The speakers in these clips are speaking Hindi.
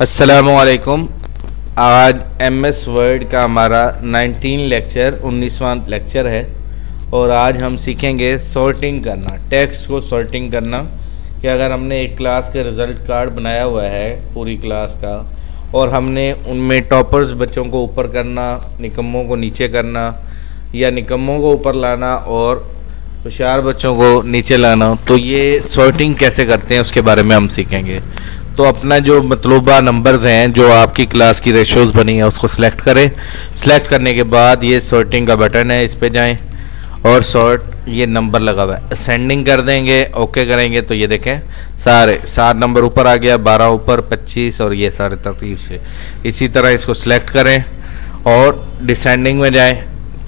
अस्सलामुअलैकुम। आज एमएस वर्ड का हमारा 19वां लेक्चर है और आज हम सीखेंगे सॉर्टिंग करना, टेक्स्ट को सॉर्टिंग करना। कि अगर हमने एक क्लास के रिज़ल्ट कार्ड बनाया हुआ है पूरी क्लास का और हमने उनमें टॉपर्स बच्चों को ऊपर करना, निकम्मों को नीचे करना या निकम्मों को ऊपर लाना और होशियार बच्चों को नीचे लाना, तो ये सॉर्टिंग कैसे करते हैं उसके बारे में हम सीखेंगे। तो अपना जो मतलूबा नंबर्स हैं, जो आपकी क्लास की रेशोज़ बनी है, उसको सिलेक्ट करें। सिलेक्ट करने के बाद ये सॉर्टिंग का बटन है, इस पे जाएं और सॉर्ट, ये नंबर लगा हुआ है, असेंडिंग कर देंगे। ओके करेंगे तो ये देखें सारे 7 नंबर ऊपर आ गया, 12 ऊपर, 25 और ये सारे तरतीब से। इसी तरह इसको सिलेक्ट करें और डिसेंडिंग में जाएं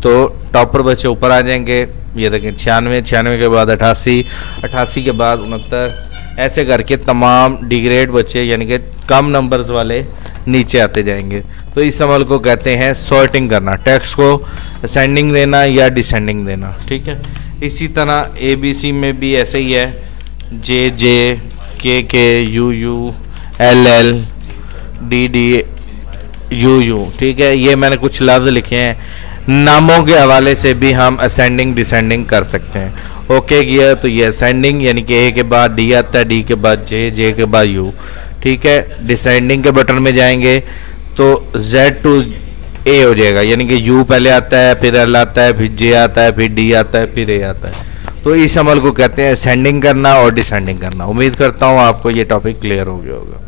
तो टॉपर बच्चे ऊपर आ जाएंगे। ये देखें 96, 96 के बाद 88, 88 के बाद 69, ऐसे करके तमाम डिग्रेड बच्चे यानी कि कम नंबर्स वाले नीचे आते जाएंगे। तो इस अमल को कहते हैं सॉर्टिंग करना, टेक्स्ट को असेंडिंग देना या डिसेंडिंग देना। ठीक है, इसी तरह ABC में भी ऐसे ही है, JJ, KK, UU, LL, DD, UU। ठीक है, ये मैंने कुछ लफ्ज़ लिखे हैं, नामों के हवाले से भी हम असेंडिंग डिसेंडिंग कर सकते हैं। ओके किया तो ये असेंडिंग यानी कि A के बाद D आता है, D के बाद J के बाद U। ठीक है, डिसेंडिंग के बटन में जाएंगे तो Z to A हो जाएगा, यानी कि U पहले आता है, फिर L आता है, फिर J आता है, फिर D आता है, फिर A आता है। तो इस अमल को कहते हैं असेंडिंग करना और डिसेंडिंग करना। उम्मीद करता हूँ आपको ये टॉपिक क्लियर हो गया होगा।